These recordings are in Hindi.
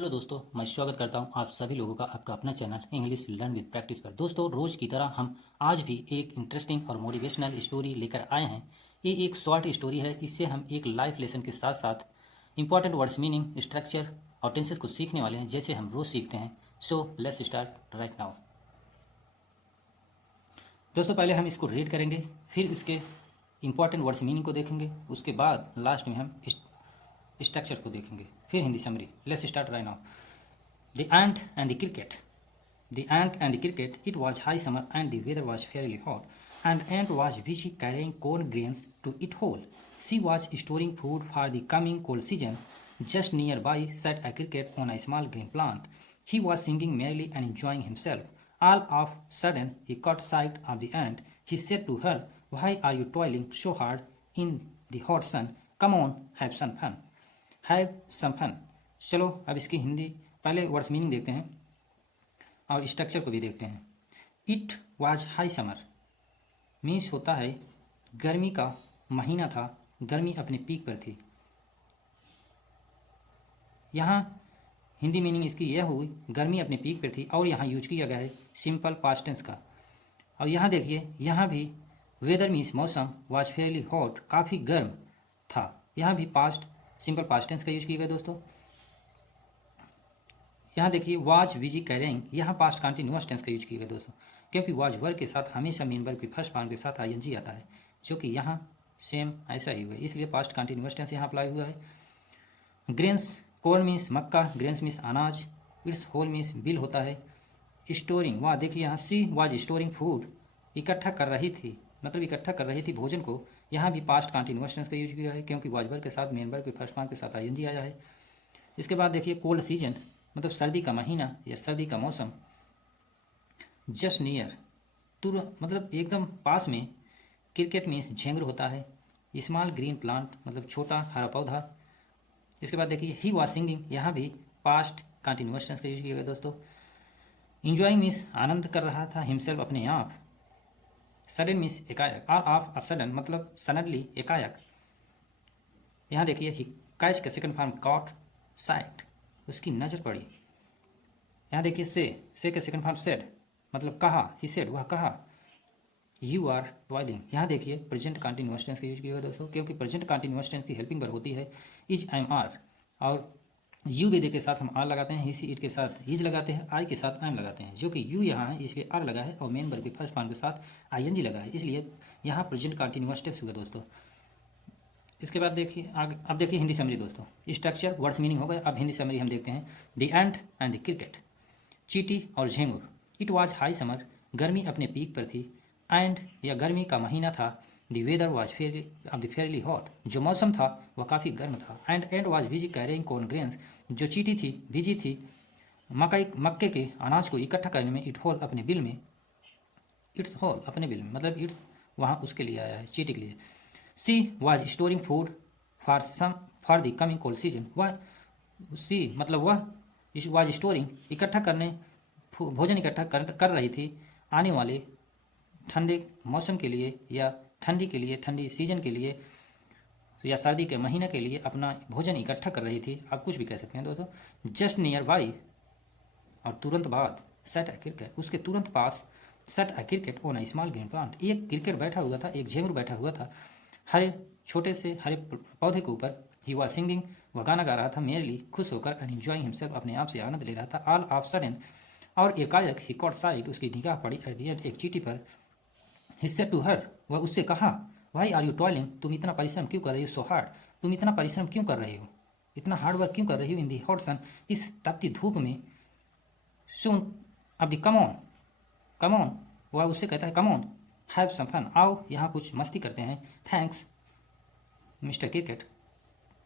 हेलो दोस्तों, मैं स्वागत करता हूं आप सभी लोगों का आपका अपना channel English learn with practice पर। दोस्तों, रोज़ की तरह हम आज भी एक इंटरेस्टिंग और मोटिवेशनल स्टोरी लेकर आए हैं। ये एक शॉर्ट स्टोरी है। इससे हम एक लाइफ लेसन के साथ साथ इंपॉर्टेंट वर्ड्स, मीनिंग, स्ट्रक्चर और टेंसेस को सीखने वाले हैं, जैसे हम रोज़ सीखते हैं। So let's start right now. दोस्तों, पहले हम इसको रीड करेंगे, फिर इसके इंपॉर्टेंट वर्ड्स, मीनिंग को देखेंगे, उसके बाद लास्ट में हम स्ट्रक्चर को देखेंगे, फिर Hindi summary. Let's start right now. The ant and the cricket. The ant and the cricket. It was high summer and the weather was fairly hot. And ant was busy carrying corn grains to eat whole. She was storing food for the coming cold season. Just nearby sat a cricket on a small green plant. He was singing merrily and enjoying himself. All of a sudden he caught sight of the ant. He said to her, "Why are you toiling so hard in the hot sun? Come on, have some fun." Have some fun. चलो अब इसकी हिंदी पहले वर्ड्स मीनिंग देखते हैं और स्ट्रक्चर को भी देखते हैं। It was high summer means होता है गर्मी का महीना था, गर्मी अपने पीक पर थी। यहाँ हिंदी मीनिंग इसकी यह हुई, गर्मी अपने पीक पर थी, और यहाँ यूज किया गया है सिंपल पास्ट टेंस का। और यहाँ देखिए, यहाँ भी वेदर मीन्स मौसम, वाज फेयरली हॉट काफ़ी गर्म था, यहाँ भी पास्ट सिंपल पास्ट टेंस का यूज किया गया दोस्तों। यहाँ देखिए वाज बिजी कैरिंग, यहाँ पास्ट कंटिन्यूअस टेंस का यूज किया गया दोस्तों, क्योंकि वाज वर्ग के साथ हमेशा मेन वर्ग की फर्स्ट फॉर्म के साथ आईएनजी आता है, जो कि यहाँ सेम ऐसा ही हुआ है, इसलिए पास्ट कंटिन्यूअस टेंस यहाँ अप्लाई हुआ है। ग्रेन्स, कॉर्न मीन्स मक्का, ग्रेन्स मीन्स अनाज, इट्स होल मीन्स बिल होता है। स्टोरिंग, वहाँ देखिए यहाँ सी वाज स्टोरिंग फूड, इकट्ठा कर रही थी, मतलब इकट्ठा कर रही थी भोजन को, यहाँ भी पास्ट कंटिन्यूअस टेंस का यूज किया है, क्योंकि वाज वर्ग के साथ मेन वर्ग की फर्स्ट फॉर्म के साथ आईएनजी आया है। इसके बाद देखिए कोल्ड सीजन, मतलब सर्दी का महीना या सर्दी का मौसम। जस्ट नियर, तुरंत मतलब एकदम पास में। क्रिकेट मीन्स झेंगुर होता है। स्मॉल ग्रीन प्लांट मतलब छोटा हरा पौधा। इसके बाद देखिए ही वाज सिंगिंग, यहाँ भी पास्ट कंटिन्यूअस टेंस का यूज किया गया दोस्तों। इंजॉइंग मीन्स आनंद कर रहा था, हिमसेल्फ अपने आप। सडन मीन्स एकाएक, ऑल ऑफ अ सडन मतलब सडनली, एकाएक। यहाँ देखिए ही कैच का सेकंड फॉर्म कॉट, साइट, उसकी नज़र पड़ी। यहाँ देखिए से के सेकंड फॉर्म सेड मतलब कहा, ही सेड वह कहा। यू आर टॉयलिंग, यहाँ देखिए प्रेजेंट कंटिन्यूअस टेंस का यूज किया गया दोस्तों, क्योंकि प्रेजेंट कंटिन्यूअस टेंस की हेल्पिंग वर्ब होती है इज, एम, आर, और यू भी के साथ हम आर लगाते हैं, ही सी इट के साथ इज लगाते हैं, आई के साथ एम लगाते हैं, जो कि यू यहाँ है इसके आर लगा है, और मेन वर्ब के फर्स्ट फॉर्म के साथ आईएनजी लगा है, इसलिए यहाँ प्रेजेंट कंटिन्यूअस टेंस हुआ दोस्तों। इसके बाद देखिए आगे, अब देखिए हिंदी समरी दोस्तों। स्ट्रक्चर वर्ड्स मीनिंग हो गए, अब हिंदी समरी हम देखते हैं। The ant and the cricket, चींटी और झिंगुर। इट वाज हाई समर, गर्मी अपने पीक पर थी। एंड या गर्मी का महीना था। The weather was fairly hot, जो मौसम था वह काफ़ी गर्म था। And was busy carrying corn grains, जो चींटी थी बिजी थी मक्के के अनाज को इकट्ठा करने में। इट होल अपने बिल में, इट्स होल अपने बिल में मतलब इट्स वहाँ उसके लिए आया है, चींटी के लिए। She was storing food for the coming cold season, वह सी मतलब वह वाज स्टोरिंग इकट्ठा करने, भोजन इकट्ठा कर रही थी आने वाले ठंडे मौसम के लिए, या ठंडी के लिए, ठंडी सीजन के लिए, या सर्दी के महीने के लिए अपना भोजन इकट्ठा कर रही थी, आप कुछ भी कह सकते हैं दोस्तों। जस्ट नियर बाई, और तुरंत बाद, सेट अ क्रिकेट, उसके तुरंत पास, set a cricket on a small green plant, एक क्रिकेट बैठा हुआ था, एक झेंगुर बैठा हुआ था हरे छोटे से हरे पौधे के ऊपर। ही वाज सिंगिंग, वह गाना गा रहा था, मेरली खुश होकर, एंड एंजॉइंग हिमसेल्फ अपने आप से आनंद ले रहा था। ऑल ऑफ सडन, और एकाएक, ही कॉट साइट, उसकी निगाह पड़ी एट द एंड, एक चींटी पर। ही सेड टू हर, वह उससे कहा, व्हाई आर यू टॉयलिंग, तुम इतना परिश्रम क्यों कर रही हो, सो हार्ड, तुम इतना परिश्रम क्यों कर रहे हो, इतना हार्ड वर्क क्यों कर रही हो, इन दी हॉट सन, इस तपती धूप में। सुन अब दी कम ऑन, कम ऑन, वह उससे कहता है come on, have some fun, आओ यहाँ कुछ मस्ती करते हैं। थैंक्स मिस्टर क्रिकेट,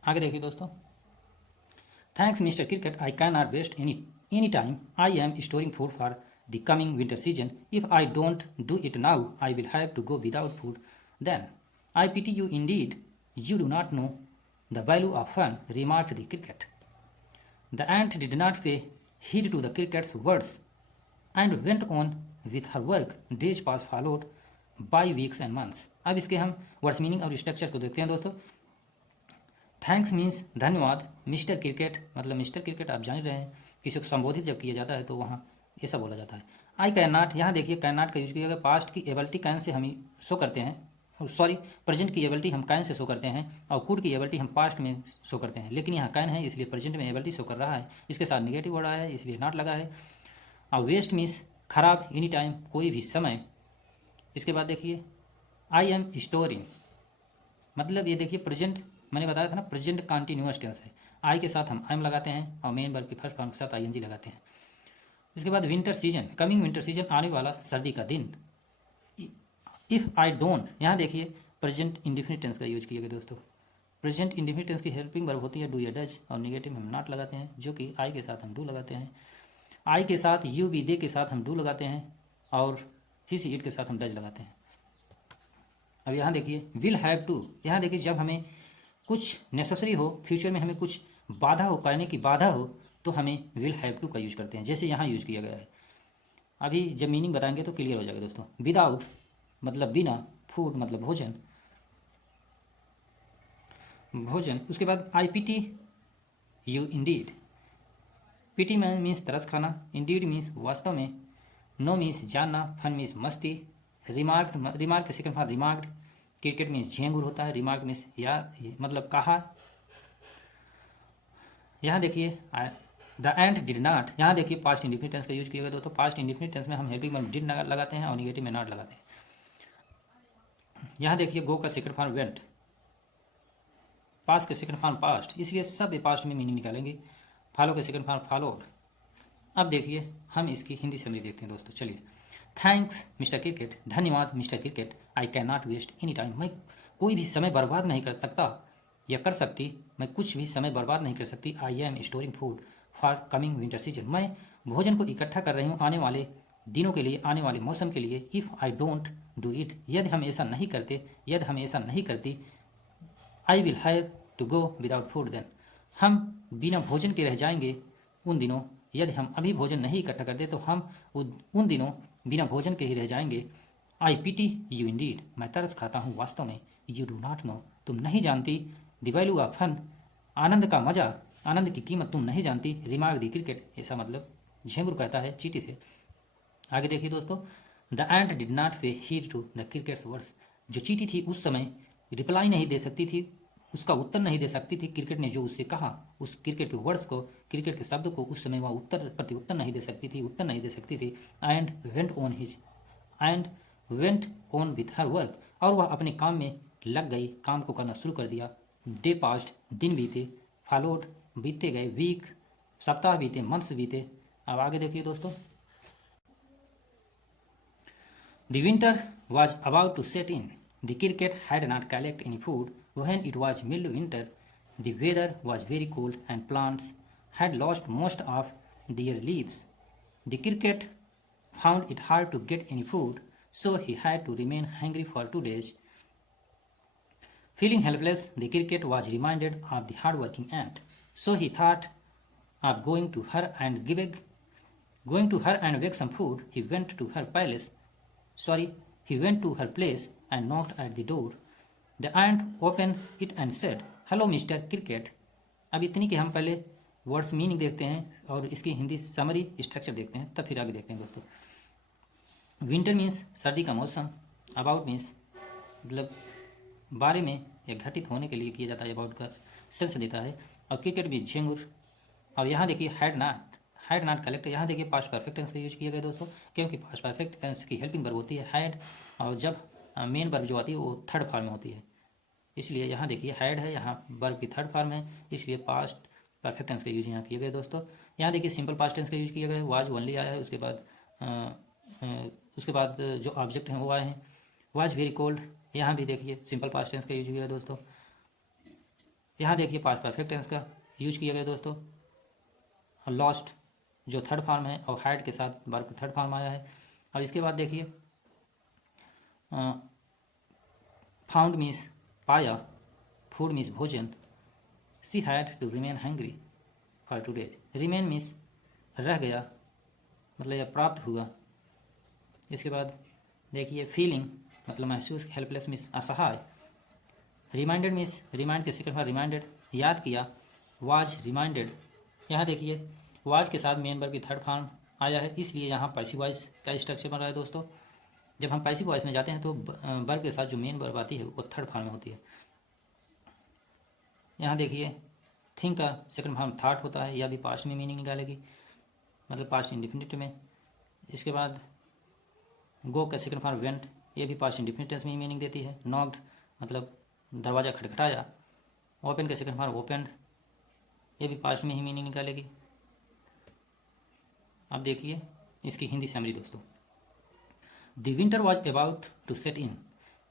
आगे देखिए दोस्तों। Thanks mister cricket, I can not waste any time, I am storing food for the coming winter season, if I don't do it now I will have to go without food then, I pity you indeed, you do not know the value of fun, remarked the cricket. The ant did not pay heed to the cricket's words and went on with her work. Days pass followed by weeks and months. अब इसके हम वर्ड्स मीनिंग और स्ट्रक्चर को देखते हैं दोस्तों। थैंक्स मीन्स धन्यवाद। मिस्टर क्रिकेट मतलब मिस्टर क्रिकेट आप जान रहे हैं, किसी को संबोधित जब किया जाता है तो वहाँ ऐसा बोला जाता है। आई कैन नॉट, यहाँ देखिए कैन नॉट का यूज किया गया। पास्ट की एबिलिटी कैन से हम शो करते हैं, सॉरी प्रेजेंट की एबिलिटी हम कैन से शो करते हैं और कुड की एबिलिटी हम पास्ट में शो करते हैं, लेकिन यहाँ कैन है इसलिए प्रेजेंट में एबिलिटी शो कर रहा है, इसके साथ निगेटिव वर्ड आया है इसलिए नॉट लगा है। और वेस्ट मीन्स खराब, एनी टाइम कोई भी समय। इसके बाद देखिए आई एम स्टोरिंग, मतलब ये देखिए प्रेजेंट, मैंने बताया था ना प्रेजेंट कंटिन्यूअस टेंस है। आई के साथ हम एम लगाते हैं और मेन वर्ब के फर्स्ट फॉर्म के साथ आईएनजी लगाते हैं। इसके बाद winter season, coming winter season, आने वाला सर्दी का दिन। इफ़ आई डोंट, यहाँ देखिए प्रेजेंट इंडिफिनिट टेंस का यूज किया गया दोस्तों। प्रेजेंट इंडिफिनिट टेंस की हेल्पिंग वर्ब होती है डू या डज, और निगेटिव में हम नॉट लगाते हैं, जो कि आई के साथ हम डू लगाते हैं। आई के साथ यू बी दे के साथ हम डू लगाते हैं और ही सी इट के साथ हम डज लगाते हैं। अब यहाँ देखिए विल हैव टू, यहाँ देखिए जब हमें कुछ नेसेसरी हो, फ्यूचर में हमें कुछ बाधा हो, करने की बाधा हो, तो हमें विल हैव टू का यूज करते हैं, जैसे यहाँ यूज किया गया है। अभी जब मीनिंग बताएंगे तो क्लियर हो जाएगा दोस्तों। विदाउट मतलब बिना, फूड मतलब भोजन, भोजन। उसके बाद I pity you indeed, pity में मीन्स तरस खाना, इंडीड मीन्स वास्तव में, नो मीन्स जानना, फन मीन्स मस्ती, रिमार्क, रिमार्क का second form remarked, cricket means झेंगुर होता है, रिमार्क मीन्स याद मतलब कहा। यहाँ देखिए द एंट डिड नॉट, यहाँ देखिए पास्ट इंडिफिनिट टेंस का यूज किया गया दोस्तों। पास्ट इंडिफिनिट टेंस में हम हेल्पिंग वर्ब डिड लगाते हैं और निगेटिव में नॉट लगाते हैं। यहाँ देखिए गो का सेकंड फॉर्म वेंट, पास्ट का सेकंड फॉर्म पास्ट, इसलिए सब पास्ट में मीनिंग निकालेंगे। फॉलो का सेकंड फॉर्म फॉलोड। अब देखिए हम इसकी हिंदी समरी देखते हैं दोस्तों, चलिए। थैंक्स मिस्टर क्रिकेट, धन्यवाद mister cricket. I can not waste any time, मैं कोई भी समय बर्बाद नहीं कर सकता या कर सकती, मैं कुछ भी समय बर्बाद नहीं कर सकती। आई am storing food for coming winter season, मैं भोजन को इकट्ठा कर रही हूँ आने वाले दिनों के लिए, आने वाले मौसम के लिए। If I don't do it, यदि हम ऐसा नहीं करते, यदि हम ऐसा नहीं करती, I will have to go without food then, हम बिना भोजन के रह जाएंगे उन दिनों। यदि हम अभी भोजन नहीं इकट्ठा करते तो हम उन दिनों बिना भोजन के ही रह जाएंगे। आई पीटी यू इंडीड, मैं तरस खाता हूँ वास्तव में। यू डू नॉट नो, तुम नहीं जानती। द वैल्यू ऑफ फन, आनंद का मजा, आनंद की कीमत तुम नहीं जानती। रिमार्क दी क्रिकेट, ऐसा मतलब झेंगुर कहता है चींटी से। आगे देखिए दोस्तों, the ant did not pay heed to the cricket's words, जो चींटी थी उस समय रिप्लाई नहीं दे सकती थी, उसका उत्तर नहीं दे सकती थी। क्रिकेट ने जो उससे कहा, उस क्रिकेट के वर्ड्स को, क्रिकेट के शब्द को, उस समय वह उत्तर प्रति उत्तर नहीं दे सकती थी, उत्तर नहीं दे सकती थी। And went on with her work, और वह अपने काम में लग गई, काम को करना शुरू कर दिया। डे पास्ट, दिन बीते, फॉलोड बीतते गए, वीक सप्ताह बीते, मंथ्स बीते। अब आगे देखिए दोस्तों, the winter was about to set in. The cricket had not collected any food. When it was mild winter, the weather was very cold and plants had lost most of their leaves. The cricket found it hard to get any food, so he had to remain hungry for 2 days. Feeling helpless, the cricket was reminded of the hard-working ant, so he thought of going to her and beg some food. He went to her palace. He went to her place and knocked at the door. The ant opened it and said, "Hello, Mr. Cricket." अब इतनी कि हम पहले वर्ड्स मीनिंग देखते हैं और इसकी हिंदी समरी स्ट्रक्चर देखते हैं, तब फिर आगे देखते हैं दोस्तों। विंटर मीन्स सर्दी का मौसम, अबाउट मीन्स मतलब बारे में या घटित होने के लिए किया जाता है, अबाउट का सेंस देता है। और क्रिकेट भी झेंगुर। और यहाँ देखिए हैड नॉट कलेक्ट, यहाँ देखिए पास्ट परफेक्ट टेंस का यूज किया गया दोस्तों, क्योंकि पास्ट परफेक्ट टेंस की हेल्पिंग वर्ब होती है हैड, और जब मेन वर्ब जो आती है वो थर्ड फॉर्म में होती है, इसलिए यहाँ देखिए हैड है, यहाँ वर्ब की थर्ड फॉर्म है, इसलिए पास्ट परफेक्ट टेंस का यूज यहाँ किया गया दोस्तों। यहाँ देखिए सिंपल पास्ट टेंस का यूज किया गया है, वाज ओनली आया है, उसके बाद जो ऑब्जेक्ट हैं वो आए हैं। वाज वेरी कोल्ड, यहाँ भी देखिए सिंपल पास्ट टेंस का यूज किया गया दोस्तों। यहाँ देखिए पास्ट परफेक्ट टेंस का यूज किया गया दोस्तों। लॉस्ट जो थर्ड फॉर्म है और हैड के साथ वर्ब का थर्ड फॉर्म आया है। और इसके बाद देखिए फाउंड मीन्स पाया, फूड मीन्स भोजन, she had to remain hungry for 2 days, remain means रह गया मतलब या प्राप्त हुआ। इसके बाद देखिए फीलिंग मतलब महसूस, हेल्पलेस मीन्स असहाय, रिमाइंडेड मीन्स रिमाइंड के सेकंड फॉर्म रिमाइंडेड, याद किया, वाज रिमाइंडेड। यहाँ देखिए वाज के साथ मेन वर्ब की थर्ड फॉर्म आया है, इसलिए यहाँ पैसिव वॉइस का स्ट्रक्चर बन रहा है दोस्तों। जब हम पैसिव वॉइस में जाते हैं तो वर्ब के साथ जो मेन वर्ब आती है वो थर्ड फॉर्म में होती है। यहाँ देखिए थिंक का सेकंड फॉर्म थॉट होता है, यह भी पास्ट में मीनिंग निकालेगी, मतलब पास्ट इंडिफिनिट में। इसके बाद गो का सेकंड फॉर्म वेंट, ये भी पास्ट इंडिफिनिट में ही मीनिंग देती है। नॉक्ड मतलब दरवाज़ा खटखटाया। ओपन का सेकंड फॉर्म ओपनड, ये भी पास्ट में ही मीनिंग निकालेगी। अब देखिए इसकी हिंदी समरी दोस्तों। The winter was about to set in,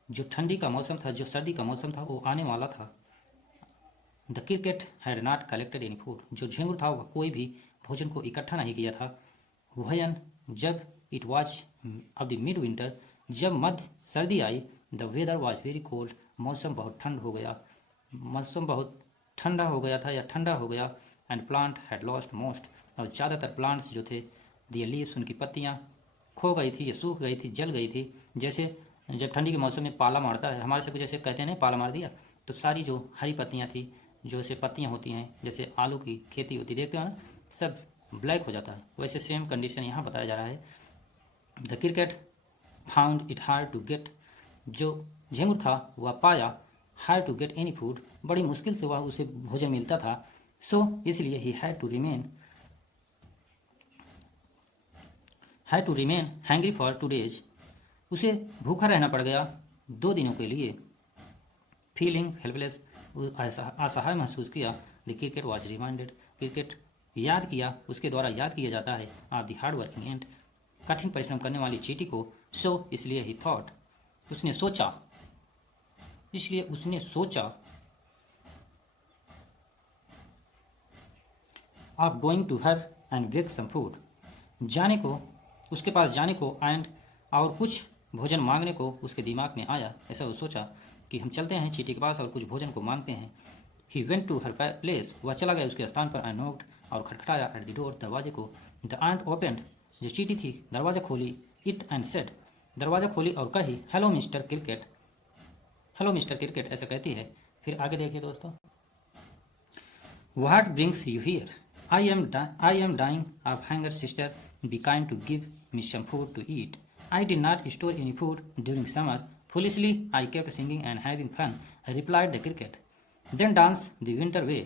जो ठंडी का मौसम था, जो सर्दी का मौसम था वो आने वाला था। The cricket had not collected any food, जो झिंगुर था वह कोई भी भोजन को इकट्ठा नहीं किया था। वहयन जब it was of the mid winter, जब मध्य सर्दी आई। The weather was very cold, मौसम बहुत ठंड हो गया, मौसम बहुत ठंडा हो गया था या ठंडा हो गया। And plant had lost most, और ज़्यादातर प्लांट्स जो थे दिए लीव्स, उनकी पत्तियाँ खो गई थी या सूख गई थी, जल गई थी। जैसे जब ठंडी के मौसम में पाला मारता है, हमारे से कुछ जैसे कहते हैं ना पाला मार दिया, तो सारी जो हरी पत्तियाँ थी, जो से पत्तियाँ होती हैं, जैसे आलू की खेती होती देखते हो ना, सब ब्लैक हो जाता है, वैसे सेम कंडीशन यहाँ बताया जा रहा है। The cricket found it hard to get, जो झिंगुर था वह पाया hard to get any food, बड़ी मुश्किल से वह उसे भोजन मिलता था। सो इसलिए he had to remain hungry for 2 days, उसे भूखा रहना पड़ गया 2 दिनों के लिए। फीलिंग हेल्पलेस, असहाय महसूस किया। The cricket was reminded, cricket याद किया, उसके द्वारा याद किया जाता है। Of the hard working and, कठिन परिश्रम करने वाली चींटी को। सो इसलिए ही थॉट, उसने सोचा, इसलिए उसने सोचा। Of going to her and beg some food, जाने को, उसके पास जाने को, एंड और कुछ भोजन मांगने को उसके दिमाग में आया। ऐसा वो सोचा कि हम चलते हैं चींटी के पास और कुछ भोजन को मांगते हैं। He went to her place, वह चला गया उसके स्थान पर। एंड नॉक्ड, और खटखटाया। एट द डोर, दरवाजे को। द आंट ओपेंड, जो चींटी थी दरवाजा खोली। इट एंड सेड, दरवाजा खोली और कही, hello mister cricket, hello mister cricket ऐसा कहती है। फिर आगे देखिए दोस्तों। What brings you here, I am dying of hunger sister, be kind to give me some food to eat. I did not store any food during summer. Foolishly, I kept singing and having fun, replied the cricket. Then dance the winter way.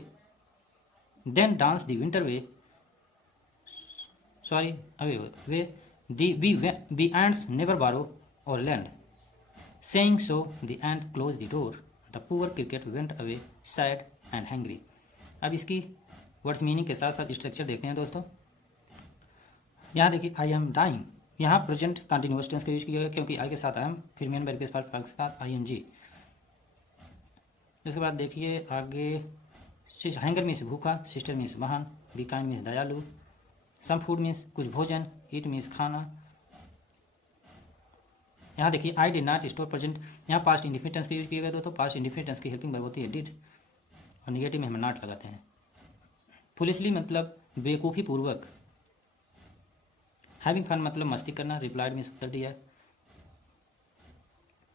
Then dance the winter way. Sorry, way. We ants never borrow or lend. Saying so, the ant closed the door. The poor cricket went away, sad and hungry. अब इसकी वर्ड्स मीनिंग के साथ साथ स्ट्रक्चर देखते हैं दोस्तों। यहाँ देखिए आई एम डाइंग, यहाँ प्रेजेंट कंटिन्यूअस टेंस का यूज किया गया, क्योंकि आई के साथ आई एम, फिर मेन वर्ब के साथ ING। इसके बाद देखिए आगे, हैंगर मीन्स भूखा, सिस्टर मीन्स बहन, बी काइंड मीन्स दयालु, सम फूड मीन्स कुछ भोजन, ईट मीन्स खाना। यहाँ देखिए आई डिड नॉट स्टोर, प्रेजेंट यहाँ पास्ट इंडिफिनिट टेंस का यूज किया गया दोस्तों। पास्ट इंडिफिनिट टेंस की हेल्पिंग वर्ब होती है डिड, और निगेटिव में हम नॉट लगाते हैं। फुलिशली मतलब बेवकूफ़ी पूर्वक। हैविंग फन मतलब मस्ती करना। रिप्लाइड में उत्तर दिया।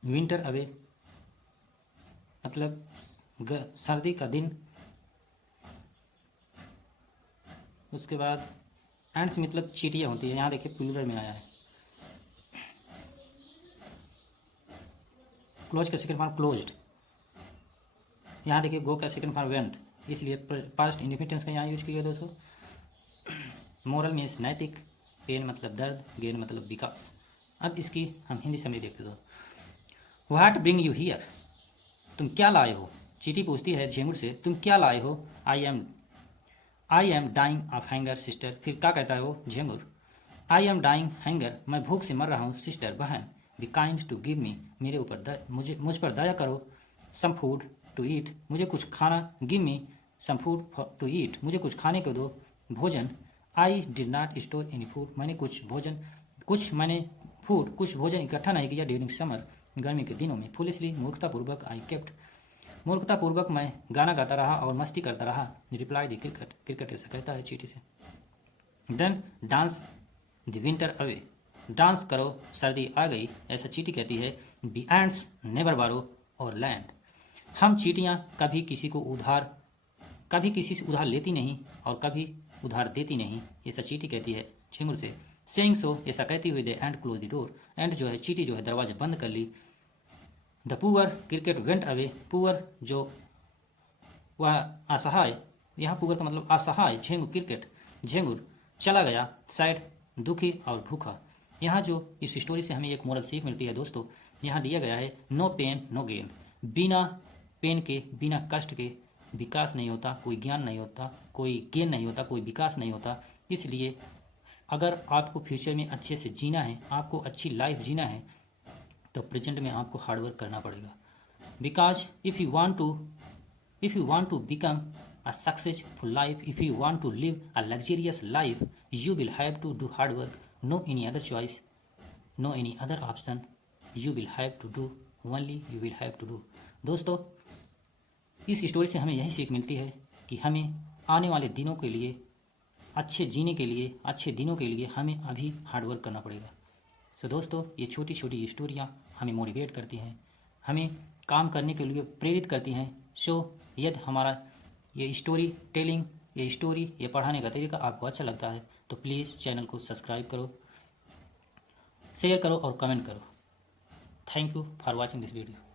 विंटर अवे मतलब सर्दी का दिन। उसके बाद एंड्स मतलब चींटियाँ होती है, यहाँ देखिए प्लूरल में आया है। क्लोज का सेकंड फॉर्म क्लोज्ड, यहाँ देखिए गो का सेकंड फॉर्म वेंट, इसलिए पास्ट इंडिफिनिट का यहाँ यूज किया दोस्तों। मोरल मीन्स नैतिक, पेन मतलब दर्द, गेन मतलब विकास। अब इसकी हम हिंदी समझ देखते हो। व्हाट ब्रिंग यू हियर, तुम क्या लाए हो। चींटी पूछती है झिंगुर से, तुम क्या लाए हो। I am dying of hunger sister, फिर क्या कहता है वो झिंगुर। आई एम डाइंग हैंगर, मैं भूख से मर रहा हूँ। सिस्टर बहन, be kind to give me, मेरे ऊपर मुझ पर दया करो। सम फूड टू ईट, मुझे कुछ खाना। Give me some food to eat, मुझे कुछ खाने को दो, भोजन। I did not store any food, मैंने कुछ भोजन इकट्ठा नहीं किया। ड्यूरिंग समर, गर्मी के दिनों में। फुलिशली मूर्खतापूर्वक। आई केप्ट, मूर्खतापूर्वक मैं गाना गाता रहा और मस्ती करता रहा। रिप्लाई द क्रिकेट, क्रिकेट ऐसा कहता है चींटी से। Then dance the winter away, dance करो सर्दी आ गई, ऐसा चींटी कहती है। बी एंड्स नेवर बारो और लैंड, हम चींटियाँ कभी किसी को उधार कभी किसी से उधार लेती नहीं और कभी उधार देती नहीं, ऐसा चींटी कहती है झिंगुर से। सेइंग सो, ऐसा कहती हुई they and close the door, and जो है चींटी जो है दरवाजा बंद कर ली। The poor cricket went away, poor जो वह असहाय, यहाँ पुअर का मतलब असहाय झिंगुर चला गया, सैड दुखी और भूखा। यहाँ जो इस स्टोरी से हमें एक मोरल सीख मिलती है दोस्तों, यहाँ दिया गया है नो पेन नो गेन, बिना पेन के बिना कष्ट के विकास नहीं होता, कोई ज्ञान नहीं होता, कोई गेन नहीं होता, कोई विकास नहीं होता। इसलिए अगर आपको फ्यूचर में अच्छे से जीना है, आपको अच्छी लाइफ जीना है, तो प्रेजेंट में आपको हार्डवर्क करना पड़ेगा। Because if you want to become a successful life, if you want to live a luxurious life, you will have to do hard work, no any other choice, no any other option, you will have to do, only you will have to do। दोस्तों, इस स्टोरी से हमें यही सीख मिलती है कि हमें आने वाले दिनों के लिए, अच्छे जीने के लिए, अच्छे दिनों के लिए हमें अभी हार्डवर्क करना पड़ेगा। सो दोस्तों, ये छोटी छोटी स्टोरियाँ हमें मोटिवेट करती हैं, हमें काम करने के लिए प्रेरित करती हैं। सो यदि हमारा ये स्टोरी टेलिंग, ये पढ़ाने का तरीका आपको अच्छा लगता है तो प्लीज़ चैनल को सब्सक्राइब करो, शेयर करो और कमेंट करो। Thank you for watching this video.